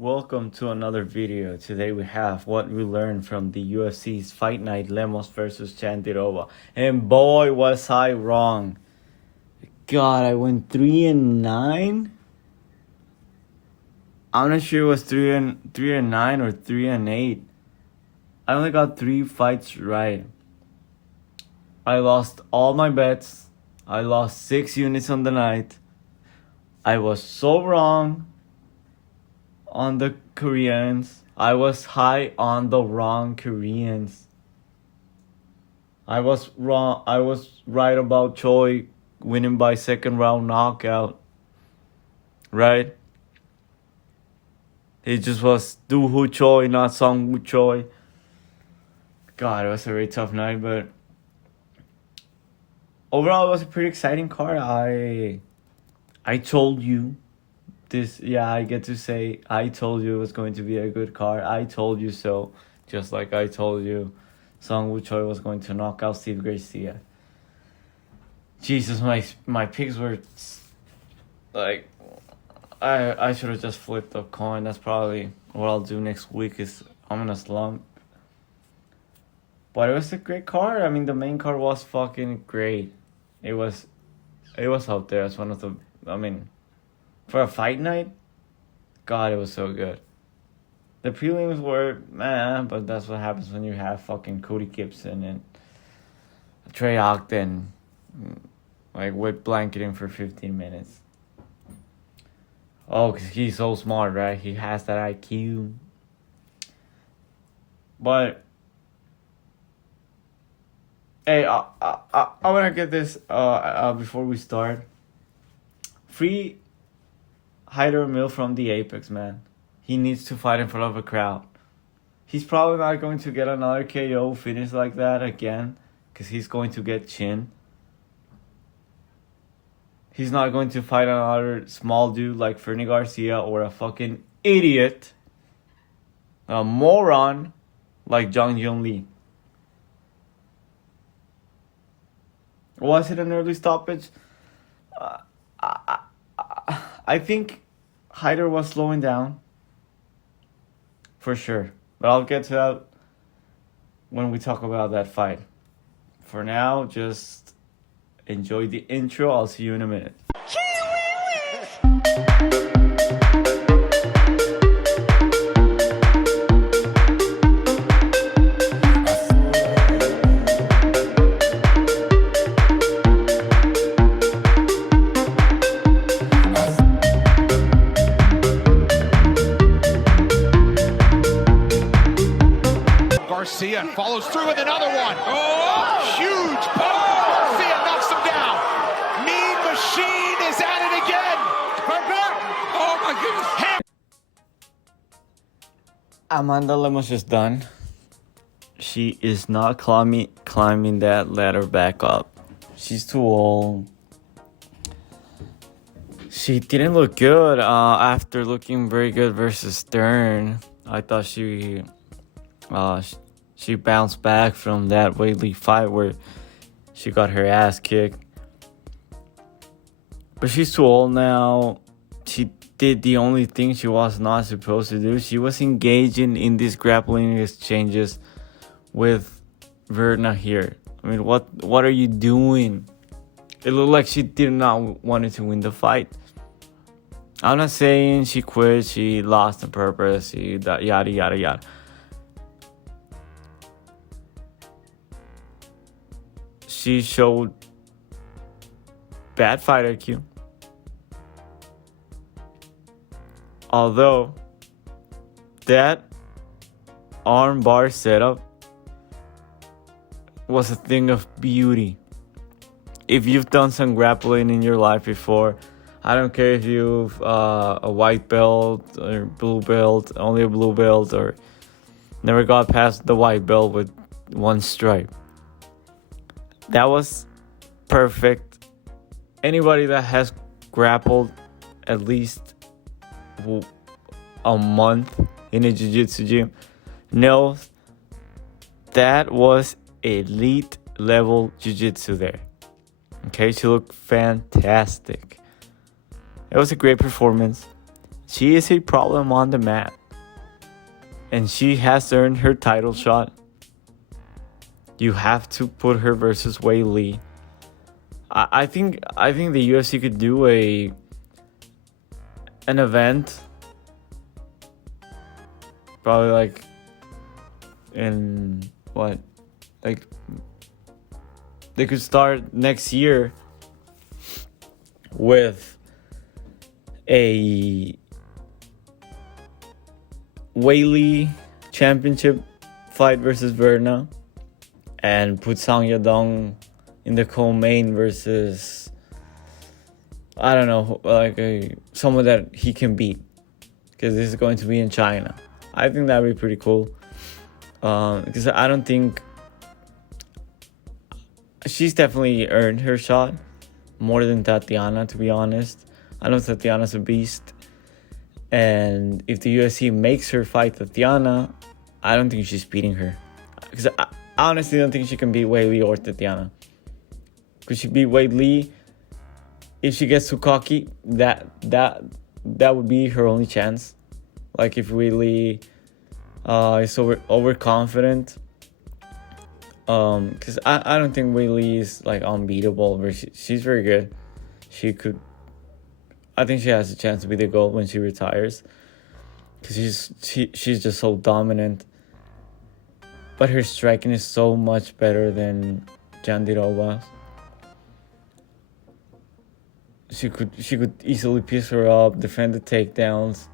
Welcome to another video. Today we have what we learned from the UFC's fight night Lemos versus Jandiroba. And boy was I wrong. God, I went 3-9. I'm not sure it was 3-9 or 3-8. I only got 3 fights right. I lost all my bets. I lost 6 units on the night. I was so wrong on the Koreans. I was high on the wrong Koreans. I was wrong. I was right about Choi winning by second round knockout. Right? It just was Do Hu Choi, not Song Woo Choi. God, it was a very tough night, but overall it was a pretty exciting card. I told you this, yeah, I get to say I told you it was going to be a good card. I told you so. Just like I told you Song Woo Choi was going to knock out Steve Garcia. Jesus, my picks were like, I should have just flipped a coin. That's probably what I'll do next week. Is I'm in a slump. But it was a great card. I mean, the main card was fucking great. It was out there as one of the, I mean, for a fight night, God, it was so good. The prelims were, but that's what happens when you have fucking Cody Gibson and Trey Ogden, like, with blanketing for 15 minutes. Oh, because he's so smart, right? He has that IQ. But, hey, I want to get this before we start. Free Hyder Mill from the Apex, man. He needs to fight in front of a crowd. He's probably not going to get another KO finish like that again, because he's going to get chin. He's not going to fight another small dude like Fernie Garcia or a fucking idiot, a moron like Jong Hyun Lee. Was it an early stoppage? I think Hyder was slowing down. For sure. But I'll get to that when we talk about that fight. For now, just enjoy the intro. I'll see you in a minute. Garcia follows through with another one. Oh, huge power. Garcia knocks him down. Mean Machine is at it again. Right back. Oh my goodness. Amanda Lemos is done. She is not climbing that ladder back up. She's too old. She didn't look good after looking very good versus Stern. I thought she bounced back from that Whaley fight where she got her ass kicked. But she's too old now. She did the only thing she was not supposed to do. She was engaging in these grappling exchanges with Verna here. I mean, what are you doing? It looked like she did not want to win the fight. I'm not saying she quit, she lost on purpose, yada yada yada. She showed bad fight IQ. Although that arm bar setup was a thing of beauty. If you've done some grappling in your life before, I don't care if you've a white belt or blue belt, only a blue belt, or never got past the white belt with one stripe. That was perfect. Anybody that has grappled at least a month in a jiu-jitsu gym knows that was elite level jiu-jitsu there. Okay, she looked fantastic. It was a great performance. she is a problem on the mat. And she has earned her title shot. You have to put her versus Wei Li. I think the UFC could do an event, probably like in what, like they could start next year with a Wei Li championship fight versus Verna, and put Sang Yadong in the co-main versus, I don't know, like someone that he can beat, because this is going to be in China. I think that'd be pretty cool, because I don't think she's definitely earned her shot more than Tatiana, to be honest. I know Tatiana's a beast, and if the UFC makes her fight Tatiana, I don't think she's beating her, because I honestly don't think she can beat Wei Li or Tatiana. Could she beat Wei Li? If she gets too cocky, that would be her only chance. Like if Wei Li is overconfident, because I don't think Wei Li is like unbeatable, but she's very good. I think she has a chance to be the GOAT when she retires, because she's just so dominant. But her striking is so much better than Jandiroba. She could easily piece her up, defend the takedowns.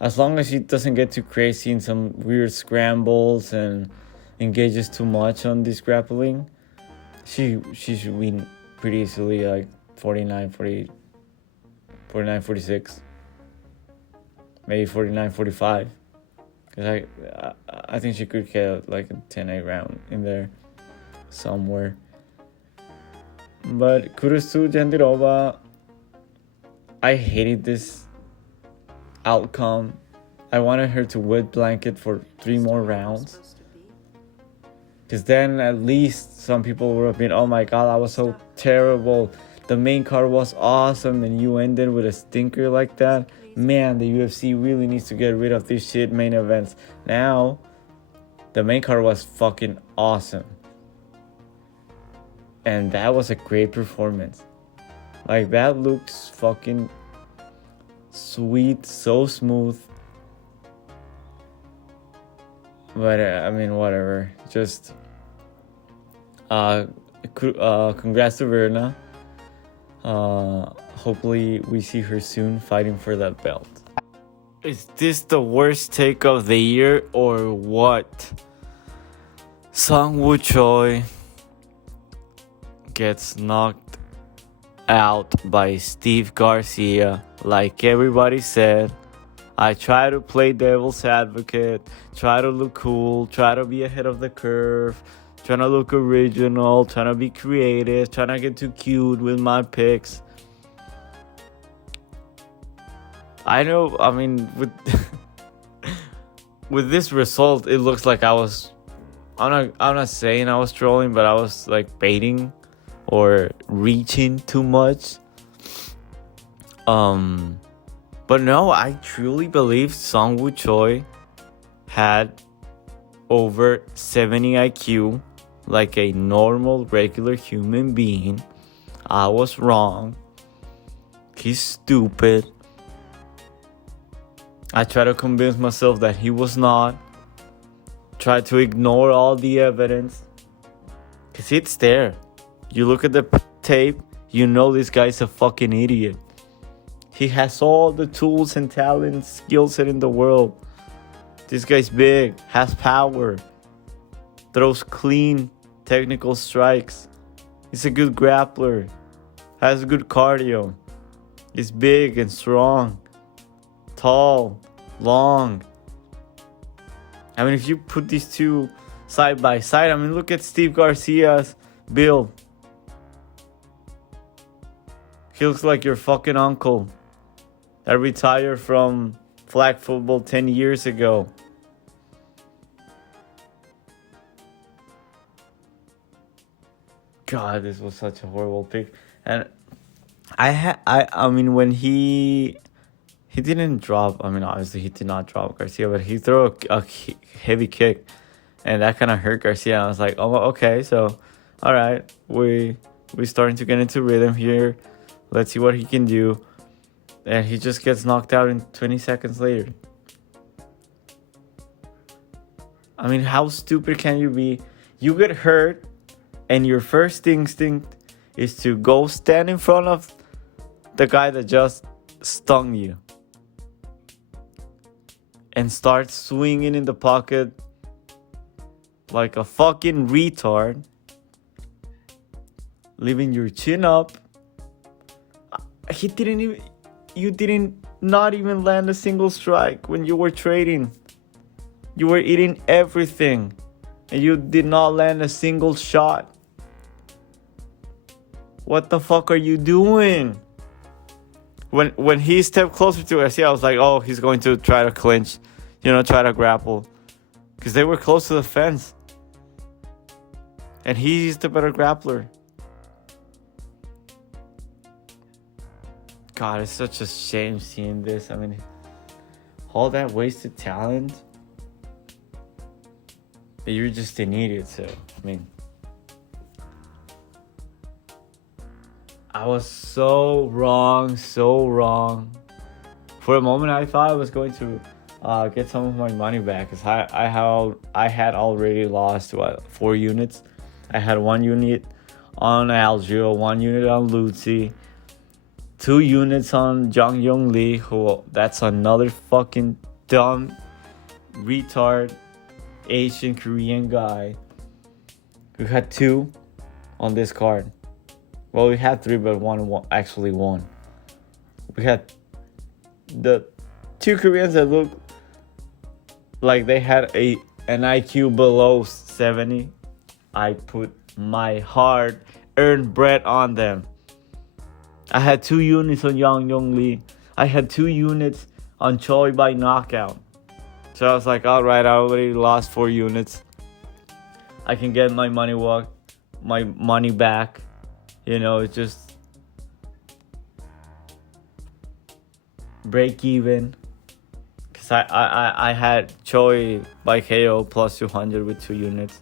As long as she doesn't get too crazy in some weird scrambles and engages too much on this grappling, she should win pretty easily, like 49-46. Maybe 49-45. Because I think she could get like a 10-8 round in there somewhere. But kudos to Jandiroba. I hated this outcome. I wanted her to wet blanket for 3 more rounds, because then at least some people would have been, oh my god, that was so terrible. The main card was awesome, and you ended with a stinker like that. Man, the UFC really needs to get rid of these shit main events. Now, the main card was fucking awesome. And that was a great performance. Like, that looks fucking sweet, so smooth. But, I mean, whatever. Just, congrats to Verna. Hopefully we see her soon fighting for that belt. Is this the worst take of the year or what? Sang Woo Choi gets knocked out by Steve Garcia. Like everybody said, I try to play devil's advocate, try to look cool, try to be ahead of the curve, trying to look original, trying to be creative, trying to get too cute with my picks. I know, I mean, with with this result, it looks like I'm not saying I was trolling, but I was like baiting or reaching too much. But no, I truly believe Sang Woo Choi had over 70 IQ, like a normal, regular human being. I was wrong. He's stupid. I tried to convince myself that he was not. Tried to ignore all the evidence, because it's there. You look at the tape, you know this guy's a fucking idiot. He has all the tools and talent, skill set in the world. This guy's big, has power, throws clean technical strikes. He's a good grappler, has good cardio. He's big and strong, tall, long. I mean, if you put these two side by side, I mean, look at Steve Garcia's build. He looks like your fucking uncle that retired from flag football 10 years ago. God, this was such a horrible pick. And I mean, when he he didn't drop. I mean, obviously he did not drop Garcia, but he threw a heavy kick, and that kind of hurt Garcia. I was like, oh, okay, so all right, we starting to get into rhythm here. Let's see what he can do. And he just gets knocked out in 20 seconds later. I mean, how stupid can you be? You get hurt, and your first instinct is to go stand in front of the guy that just stung you and start swinging in the pocket like a fucking retard, leaving your chin up. You didn't not even land a single strike when you were trading. You were eating everything, and you did not land a single shot. What the fuck are you doing? When he stepped closer to Garcia, I was like, oh, he's going to try to clinch, try to grapple. Because they were close to the fence. And he's the better grappler. God, it's such a shame seeing this. I mean, all that wasted talent. You're just an idiot, so, I mean. I was so wrong. For a moment, I thought I was going to get some of my money back. Because I had already lost, 4 units. I had 1 unit on Algio, 1 unit on Lucy, 2 units on Jung Young Lee, who that's another fucking dumb retard Asian Korean guy. We had 2 on this card. Well, we had 3, but one actually won. We had the 2 Koreans that looked like they had an IQ below 70. I put my hard-earned bread on them. I had 2 units on Yang Yong Lee. I had 2 units on Choi by knockout. So I was like, all right, I already lost 4 units. I can get my money back. It's just break even. Because I had Choi by KO plus 200 with 2 units.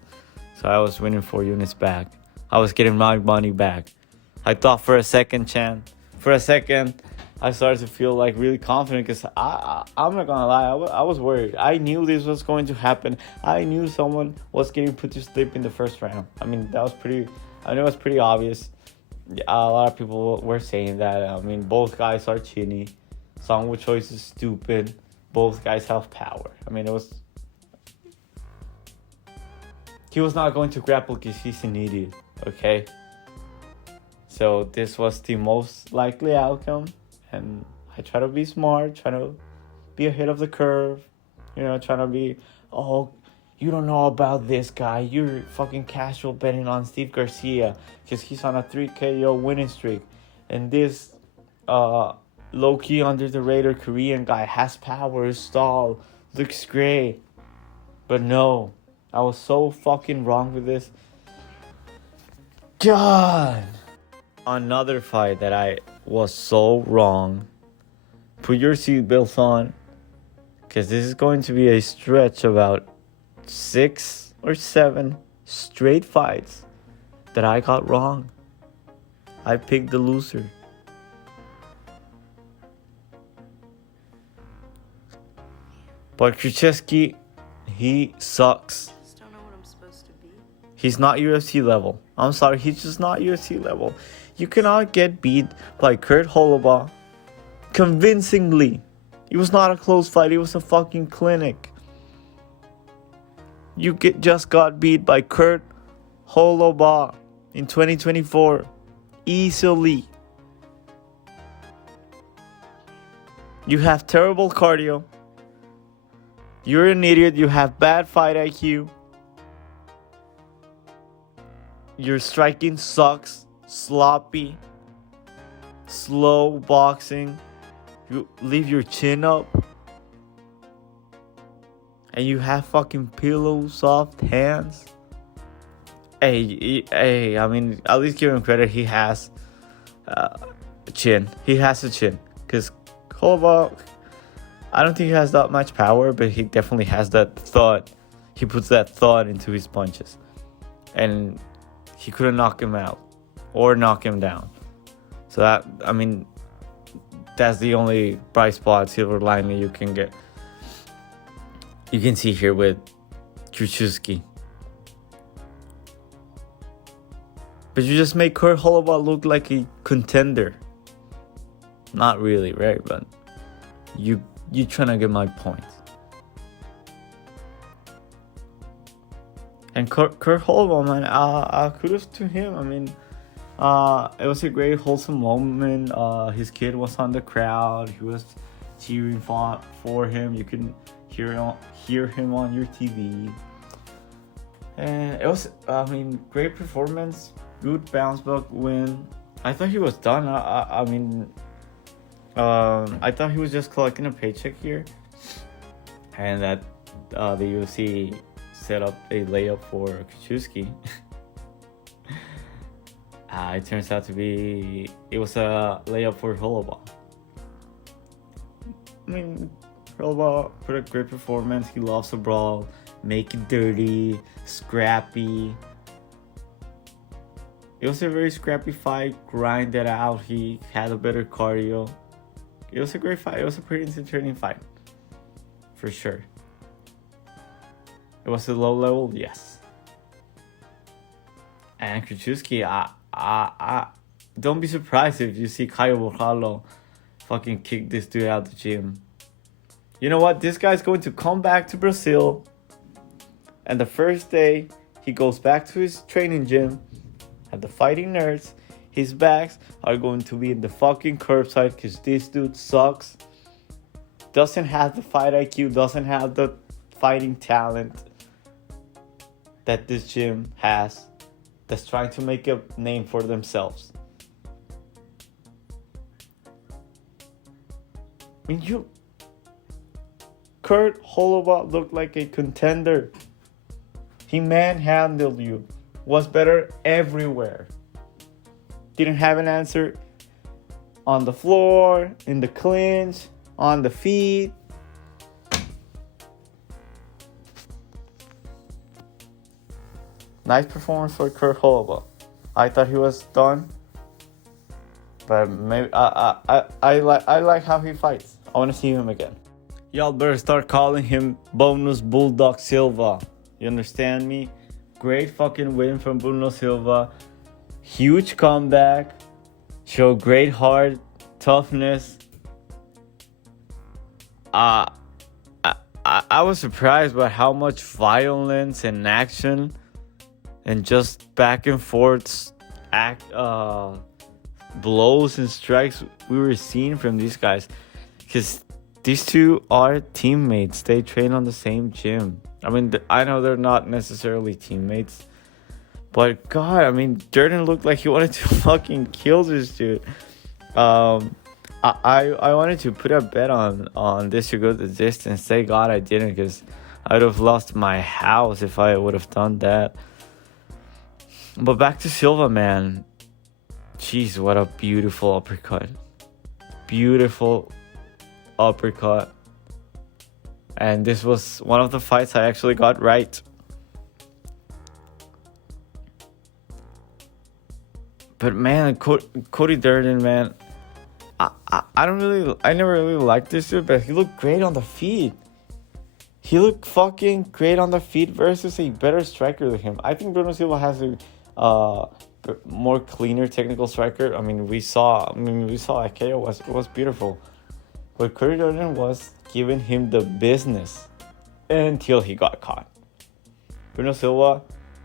So I was winning 4 units back. I was getting my money back. I thought for a second, I started to feel like really confident because I'm not gonna lie, I was worried. I knew this was going to happen. I knew someone was getting put to sleep in the first round. I mean, it was pretty obvious. A lot of people were saying that. I mean, both guys are chinny. Songwoo Choice is stupid. Both guys have power. I mean, he was not going to grapple because he's an idiot, okay? So this was the most likely outcome. And I try to be smart, try to be ahead of the curve. Trying to be, you don't know about this guy. You're fucking casual betting on Steve Garcia because he's on a 3 KO winning streak. And this low-key under the radar Korean guy has power, stall, looks great. But no, I was so fucking wrong with this. God. Another fight that I was so wrong. Put your seatbelts on. Because this is going to be a stretch about 6 or 7 straight fights that I got wrong. I picked the loser. But Krzyzewski, he sucks. I just don't know what I'm supposed to be. He's not UFC level. I'm sorry, he's just not UFC level. You cannot get beat by Kurt Holobaugh convincingly. It was not a close fight. It was a fucking clinic. You just got beat by Kurt Holobaugh in 2024. Easily. You have terrible cardio. You're an idiot. You have bad fight IQ. Your striking sucks. Sloppy. Slow boxing. You leave your chin up. And you have fucking pillow soft hands. Hey, I mean, at least give him credit. He has a chin. He has a chin. Because Holobaugh, I don't think he has that much power, but he definitely has that thought. He puts that thought into his punches. And he couldn't knock him out or knock him down. So that, I mean, that's the only bright spot, silver lining you can get. You can see here with Krzyzewski. But you just make Kurt Holobaugh look like a contender. Not really, right? But you trying to get my point. And Kurt Holobaugh, man, kudos to him. I mean, it was a great wholesome moment. His kid was on the crowd. He was cheering for him. You can hear him on your TV. And it was, I mean, great performance. Good bounce back win. I thought he was done. I mean, I thought he was just collecting a paycheck here. And that the UFC set up a layup for Krzyzewski. It turns out to be, it was a layup for Holobaugh. I mean, Holobaugh put a great performance. He loves to brawl, make it dirty, scrappy. It was a very scrappy fight, grind it out. He had a better cardio. It was a great fight. It was a pretty entertaining fight, for sure. It was a low level, yes. And Krzyzewski, I don't be surprised if you see Caio Borralho fucking kick this dude out the gym. You know what? This guy's going to come back to Brazil, and the first day he goes back to his training gym at the Fighting Nerds. His bags are going to be in the fucking curbside because this dude sucks. Doesn't have the fight IQ, doesn't have the fighting talent that this gym has, that's trying to make a name for themselves. I mean, Kurt Holobaugh looked like a contender. He manhandled you. Was better everywhere. Didn't have an answer on the floor, in the clinch, on the feet. Nice performance for Kurt Holobaugh. I thought he was done, but maybe I like how he fights. I want to see him again. Y'all better start calling him Bonus Bulldog Silva. You understand me? Great fucking win from Bruno Silva. Huge comeback. Showed great heart, toughness. I was surprised by how much violence and action and just back and forth blows and strikes we were seeing from these guys. Because these two are teammates. They train on the same gym. I mean, I know they're not necessarily teammates, but God, I mean, Jordan looked like he wanted to fucking kill this dude. I wanted to put a bet on this to go the distance. Thank God I didn't, because I would have lost my house if I would have done that. But back to Silva, man. Jeez, what a beautiful uppercut. Beautiful uppercut. And this was one of the fights I actually got right. But man, Cody Durden, man, I never really liked this dude, but he looked great on the feet. He looked fucking great on the feet versus a better striker than him. I think Bruno Silva has a more cleaner technical striker. I mean, we saw Akeo was beautiful, but Cody Durden was giving him the business until he got caught. Bruno Silva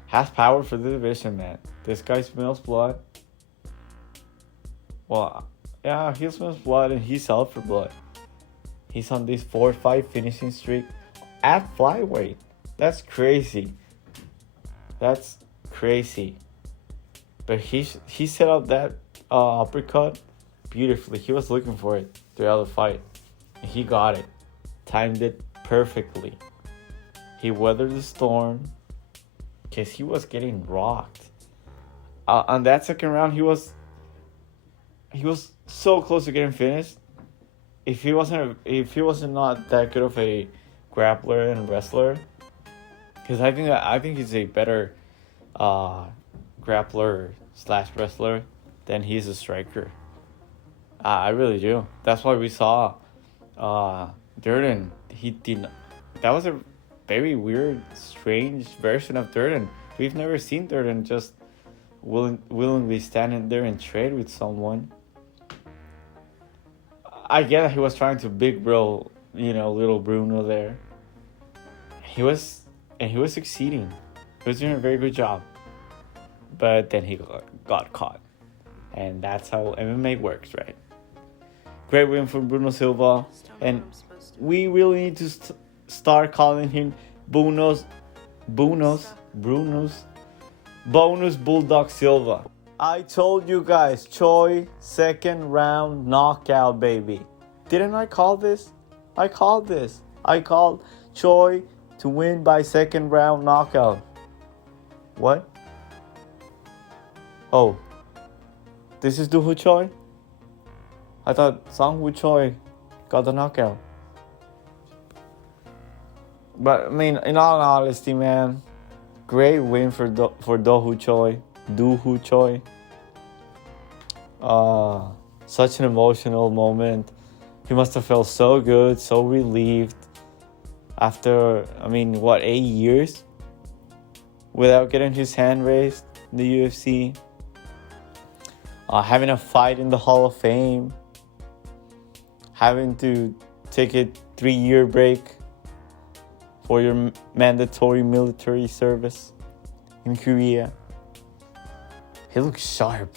has power for the division, man. This guy smells blood. Well, yeah, he smells blood and he's out for blood. He's on this 4-5 finishing streak at flyweight. That's crazy. That's crazy. But he set up that uppercut beautifully. He was looking for it throughout the fight. And he got it. Timed it perfectly. He weathered the storm because he was getting rocked. On that second round, he was so close to getting finished. if he wasn't not that good of a grappler and wrestler, because I think he's a better grappler / wrestler than he's a striker. I really do. That's why we saw Durden. He did not, that was a very weird, strange version of Durden. We've never seen Durden just willingly standing there and trade with someone. I get that he was trying to big bro, little Bruno there. He was succeeding. He was doing a very good job. But then he got caught. And that's how MMA works, right? Great win for Bruno Silva. And we really need to start calling him Bonus Bulldog Silva. I told you guys, Choi, second round knockout, baby. Didn't I call this? I called this. I called Choi to win by second round knockout. What? Oh. This is Doo Ho Choi? I thought Sang Woo Choi got the knockout. But, I mean, in all honesty, man, great win for Doo Ho Choi. Doo Ho Choi. Such an emotional moment. He must have felt so good, so relieved. After, 8 years? Without getting his hand raised in the UFC. Having a fight in the Hall of Fame. Having to take a 3-year break for your mandatory military service in Korea. He looks sharp.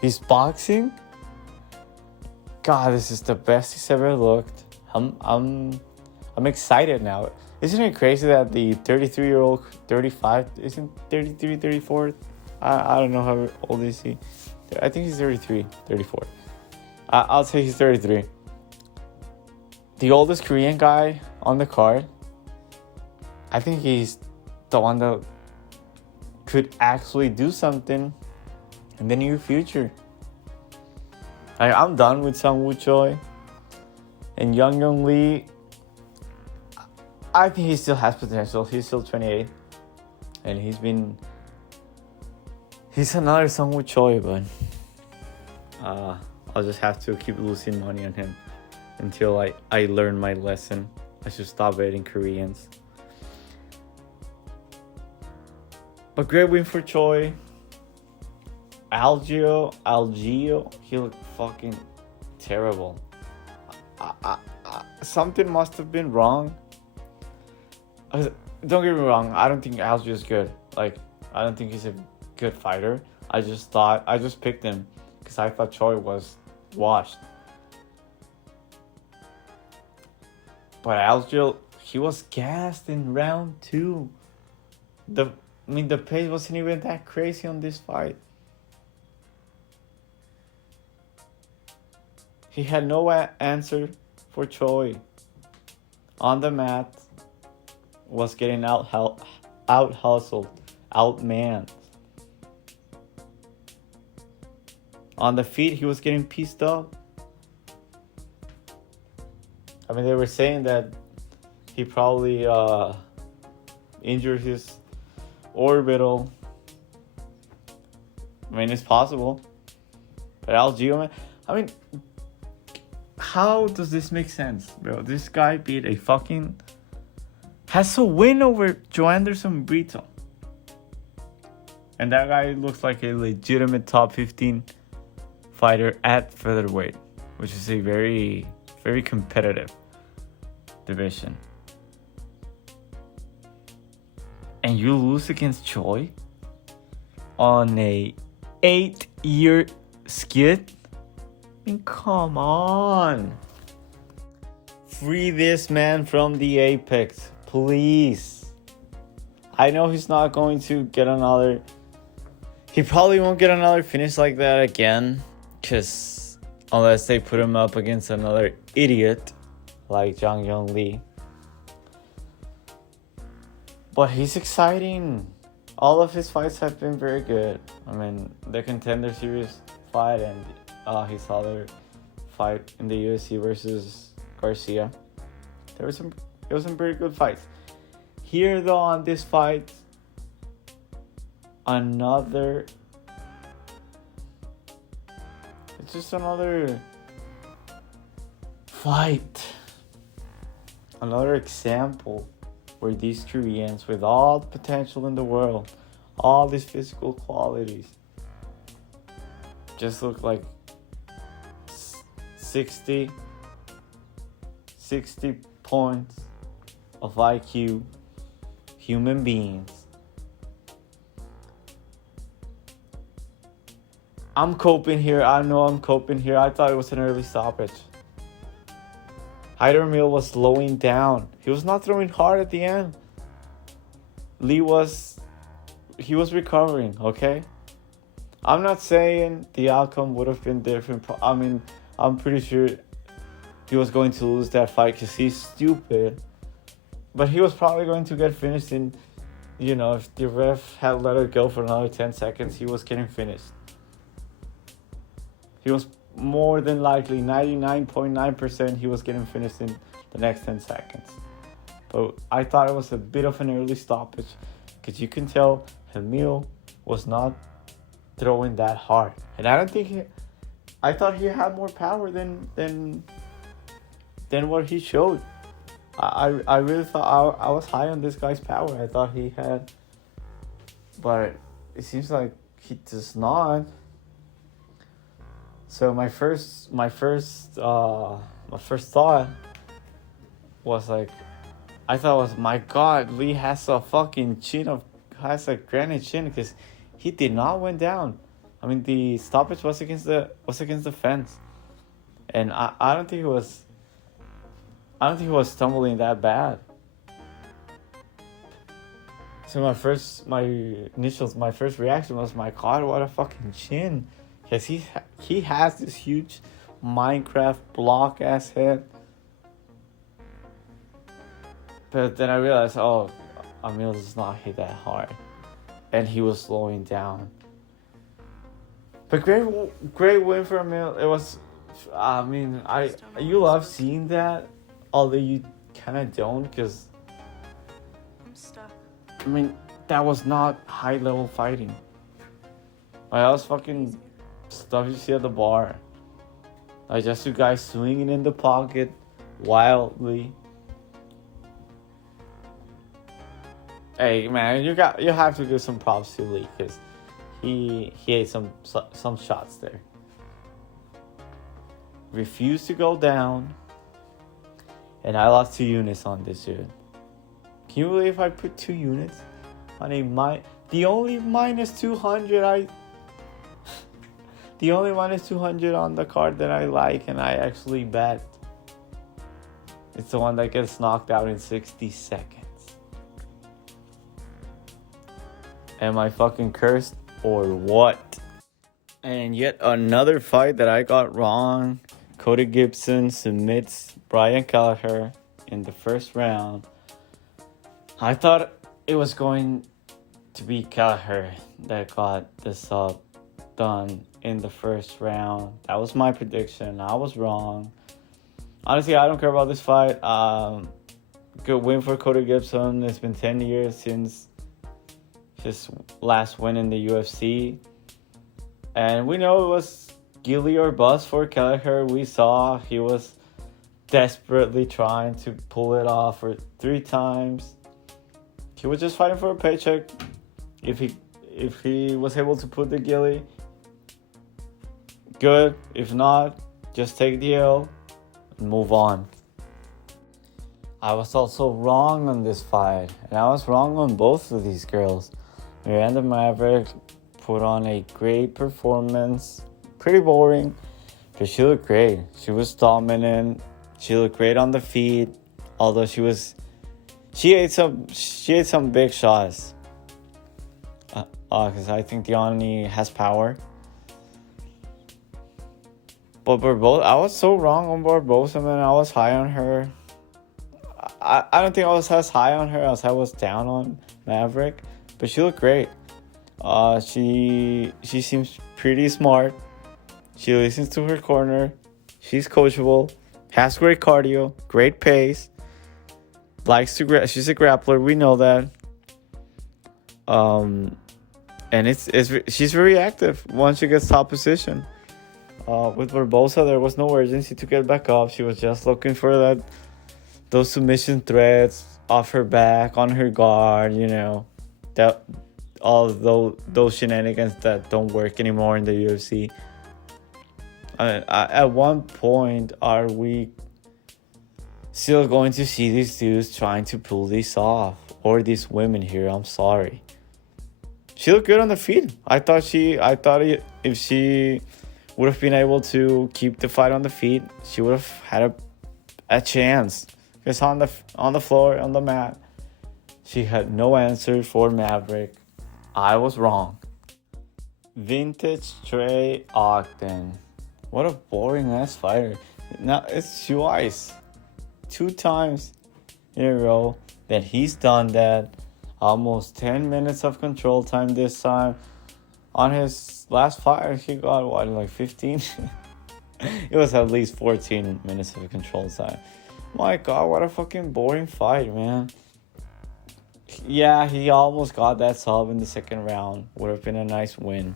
He's boxing. God, this is the best he's ever looked. I'm excited now. Isn't it crazy that the 33-year-old, 35, isn't 33, 34? I don't know how old is he. I think he's 33, 34. I'll say he's 33. The oldest Korean guy on the card. I think he's the one that could actually do something in the near future. I'm done with Sang Woo Choi. And Young Lee, I think he still has potential. He's still 28. And he's another Sang Woo Choi, but I'll just have to keep losing money on him until I learn my lesson. I should stop betting Koreans. But great win for Choi. Algio, he looked fucking terrible. Something must have been wrong. Don't get me wrong, I don't think Algio is good. I don't think he's a good fighter. I just picked him because I thought Choi was washed. But Algio, he was gassed in round 2. The pace wasn't even that crazy on this fight. He had no answer for Choi. On the mat, was getting out hustled, outmanned. On the feet, he was getting pieced up. They were saying that he probably injured his orbital. It's possible. But Algio, man, how does this make sense, bro? This guy has a win over Joanderson Brito. And that guy looks like a legitimate top 15 fighter at featherweight, which is a very, very competitive division. And you lose against Choi on a 8-year skid? Come on. Free this man from the apex, please. I know he's not going to get another... He probably won't get another finish like that again. Just unless they put him up against another idiot like Young Lee. But he's exciting. All of his fights have been very good. The Contender Series fight and his other fight in the UFC versus Garcia. It was some pretty good fights. Here though, on this fight, it's just another fight. Another example where these Koreans, with all the potential in the world, all these physical qualities, just look like 60 points of IQ human beings. I'm coping here. I know I'm coping here. I thought it was an early stoppage. Hydermill was slowing down. He was not throwing hard at the end. He was recovering, okay? I'm not saying the outcome would have been different. I mean, I'm pretty sure he was going to lose that fight because he's stupid. But he was probably going to get finished in, if the ref had let it go for another 10 seconds, he was getting finished. He was more than likely, 99.9%, he was getting finished in the next 10 seconds. But I thought it was a bit of an early stoppage because you can tell Emil was not throwing that hard. And I thought he had more power than what he showed. I really thought I was high on this guy's power. I thought he had, but it seems like he does not. So my first thought was like, my God, Lee has a granite chin because he did not went down. I mean, the stoppage was against the fence, and I don't think he was stumbling that bad. So my first reaction was, my God, what a fucking chin. Because he has this huge Minecraft block ass head. But then I realized, Emil does not hit that hard. And he was slowing down. But great win for Emil. It was, you love seeing that. Although you kind of don't, because I'm stuck. That was not high level fighting. That was fucking stuff you see at the bar. Like just two guys swinging in the pocket wildly. Hey man, you have to give some props to Lee because he ate some shots there. Refused to go down, and I lost 2 units on this dude. Can you believe I put 2 units on the only minus 200 the only minus 200 on the card that I like and I actually bet? It's the one that gets knocked out in 60 seconds. Am I fucking cursed or what? And yet another fight that I got wrong. Cody Gibson submits Brian Kelleher in the first round. I thought it was going to be Kelleher that got the sub done in the first round. That was my prediction. I was wrong. Honestly, I don't care about this fight. Good win for Cody Gibson. It's been 10 years since his last win in the UFC. And we know it was Gilly or bust for Kelleher. We saw he was desperately trying to pull it off for 3 times. He was just fighting for a paycheck. If he was able to put the Gilly, good. If not, just take the L and move on. I was also wrong on this fight, and I was wrong on both of these girls. Miranda Maverick put on a great performance. Pretty boring, but she looked great. She was dominant. She looked great on the feet. Although she ate some big shots. Because I think Diani has power. But I was so wrong on Barbosa, man. I was high on her. I don't think I was as high on her as I was down on Maverick. But she looked great. She seems pretty smart. She listens to her corner. She's coachable, has great cardio, great pace, likes to she's a grappler. We know that. And she's very active once she gets top position. With Barbosa, there was no urgency to get back up. She was just looking for those submission threats off her back, on her guard. That all those shenanigans that don't work anymore in the UFC. At one point, are we still going to see these dudes trying to pull this off, or these women here? I'm sorry. She looked good on the feet. I thought if she would have been able to keep the fight on the feet, she would have had a chance. Because on the floor, on the mat, she had no answer for Maverick. I was wrong. Vintage Trey Ogden. What a boring ass fighter. Now it's twice, 2 times in a row that he's done that. Almost 10 minutes of control time this time. On his last fight, he got, 15? It was at least 14 minutes of control time. My God, what a fucking boring fight, man. Yeah, he almost got that sub in the second round. Would have been a nice win.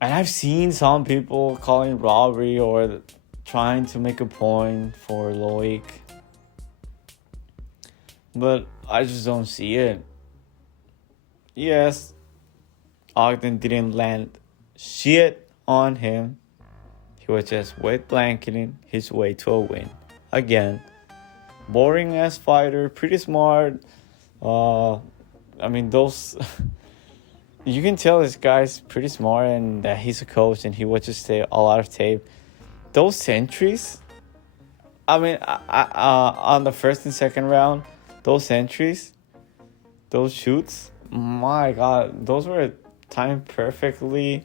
And I've seen some people calling robbery or trying to make a point for Loic. But I just don't see it. Yes, Ogden didn't land shit on him. He was just wet blanketing his way to a win. Again, boring ass fighter, pretty smart. Those... You can tell this guy's pretty smart and that he's a coach and he watches a lot of tape. Those entries, on the first and second round, those entries, those shoots, my God, those were timed perfectly.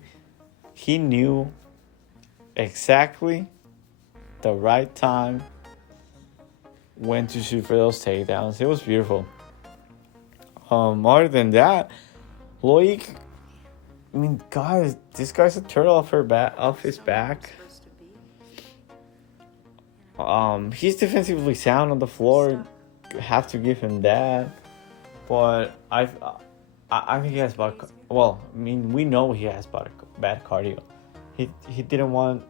He knew exactly the right time when to shoot for those takedowns. It was beautiful. Other than that, Loic, guys, this guy's a turtle off his back. He's defensively sound on the floor. Have to give him that, but I think he has bad. We know he has bad cardio. He didn't want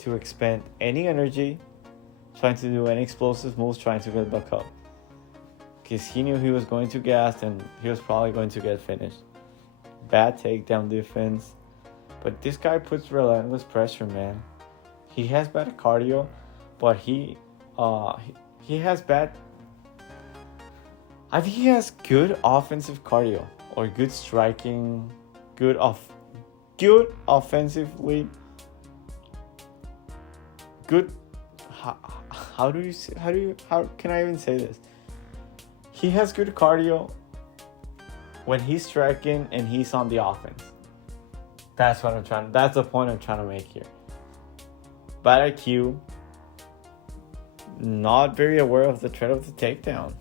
to expend any energy trying to do any explosive moves, trying to get back up, because he knew he was going to gas and he was probably going to get finished. Bad takedown defense, but this guy puts relentless pressure, man. He has bad cardio, but he has bad. I think he has good offensive cardio or good striking, good offensively. Good. How can I even say this? He has good cardio when he's striking and he's on the offense. That's the point I'm trying to make here. Bad IQ. Not very aware of the threat of the takedown.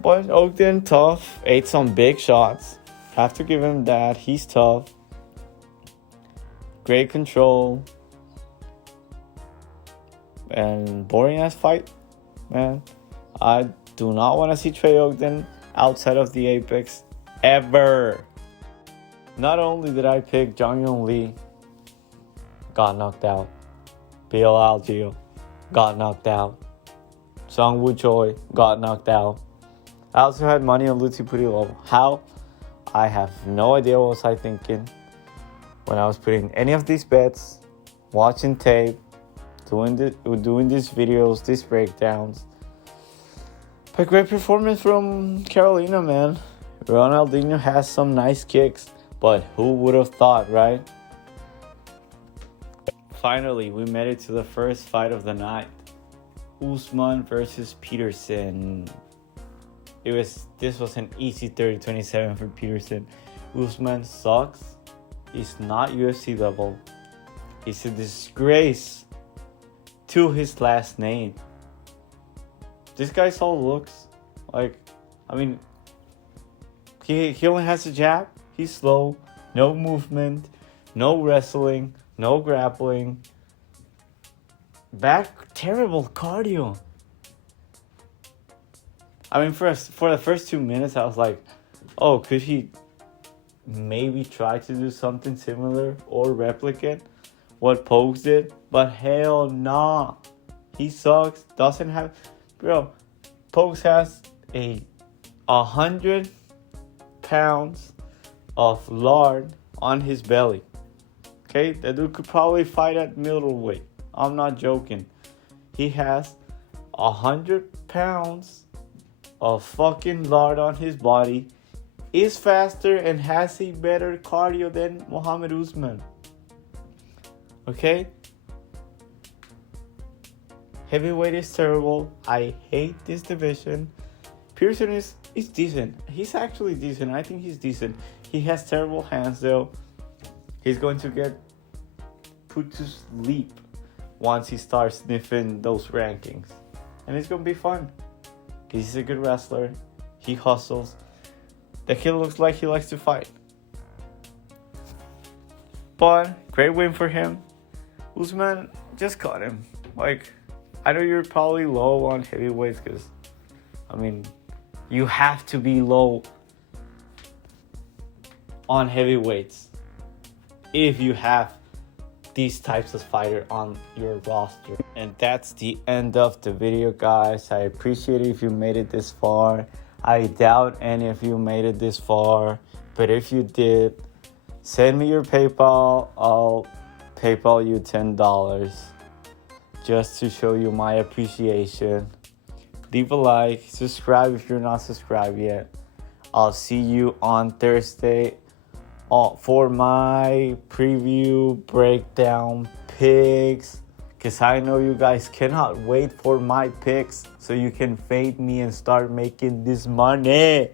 But Ogden, tough. Ate some big shots. Have to give him that. He's tough. Great control. And boring ass fight, man. I do not want to see Trey Ogden outside of the Apex ever. Not only did I pick Jong Yong Lee, got knocked out. Bill Algeo got knocked out. Sung Woo Choi got knocked out. I also had money on Luti Purilov. How? I have no idea what was I thinking when I was putting any of these bets, watching tape, doing these videos, these breakdowns. But great performance from Carolina, man. Ronaldinho has some nice kicks, but who would have thought, right? Finally, we made it to the first fight of the night. Usman versus Peterson. This was an easy 30-27 for Peterson. Usman sucks. He's not UFC level. He's a disgrace to his last name. This guy's all looks like, he only has a jab. He's slow, no movement, no wrestling, no grappling. Terrible cardio. I mean, for the first 2 minutes, I was like, oh, could he maybe try to do something similar or replicate what Pokes did? But hell nah. He sucks. Doesn't have... Bro, Pokes has 100 pounds of lard on his belly. Okay? That dude could probably fight at middleweight. I'm not joking. He has 100 pounds of fucking lard on his body, is faster and has a better cardio than Muhammad Usman. Okay? Heavyweight is terrible. I hate this division. Pearson is decent. He's actually decent. I think he's decent. He has terrible hands though. He's going to get put to sleep once he starts sniffing those rankings. And it's going to be fun. He's a good wrestler. He hustles. The kid looks like he likes to fight. But, great win for him. Usman, just cut him. Like, I know you're probably low on heavyweights because, I mean, you have to be low on heavyweights if you have these types of fighter on your roster. And that's the end of the video, guys. I appreciate it if you made it this far. I doubt any of you made it this far, but if you did, send me your PayPal. I'll PayPal you $10 just to show you my appreciation. Leave a like, subscribe if you're not subscribed yet. I'll see you on Thursday for my preview breakdown picks, because I know you guys cannot wait for my picks so you can fade me and start making this money.